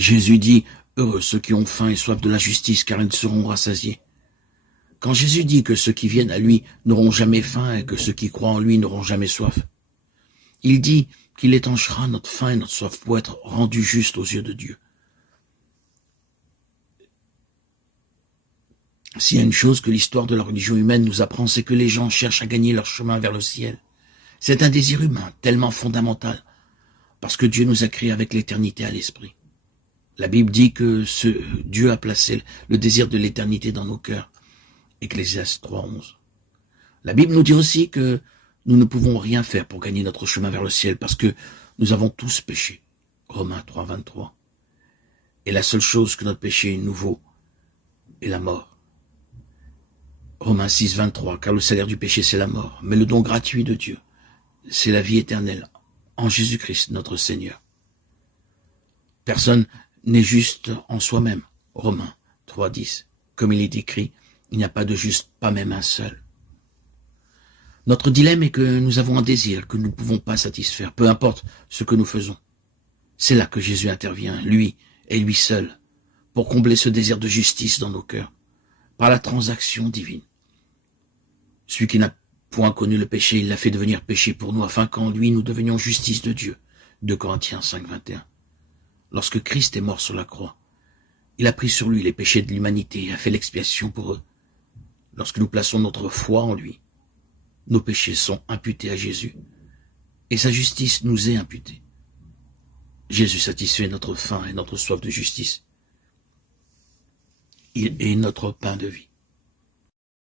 Jésus dit, heureux ceux qui ont faim et soif de la justice, car ils seront rassasiés. Quand Jésus dit que ceux qui viennent à lui n'auront jamais faim et que ceux qui croient en lui n'auront jamais soif, il dit qu'il étanchera notre faim et notre soif pour être rendus justes aux yeux de Dieu. S'il y a une chose que l'histoire de la religion humaine nous apprend, c'est que les gens cherchent à gagner leur chemin vers le ciel. C'est un désir humain tellement fondamental, parce que Dieu nous a créés avec l'éternité à l'esprit. La Bible dit que Dieu a placé le désir de l'éternité dans nos cœurs. Ecclésiaste 3:11. La Bible nous dit aussi que nous ne pouvons rien faire pour gagner notre chemin vers le ciel parce que nous avons tous péché. Romains 3:23. Et la seule chose que notre péché nous vaut est la mort. Romains 6:23. Car le salaire du péché c'est la mort, mais le don gratuit de Dieu c'est la vie éternelle en Jésus-Christ notre Seigneur. Personne n'est juste en soi-même. Romains 3:10. Comme il est écrit, il n'y a pas de juste, pas même un seul. Notre dilemme est que nous avons un désir que nous ne pouvons pas satisfaire, peu importe ce que nous faisons. C'est là que Jésus intervient, lui et lui seul, pour combler ce désir de justice dans nos cœurs, par la transaction divine. Celui qui n'a point connu le péché, il l'a fait devenir péché pour nous, afin qu'en lui nous devenions justice de Dieu. 2 Corinthiens 5:21. Lorsque Christ est mort sur la croix, il a pris sur lui les péchés de l'humanité et a fait l'expiation pour eux. Lorsque nous plaçons notre foi en lui, nos péchés sont imputés à Jésus et sa justice nous est imputée. Jésus satisfait notre faim et notre soif de justice. Il est notre pain de vie.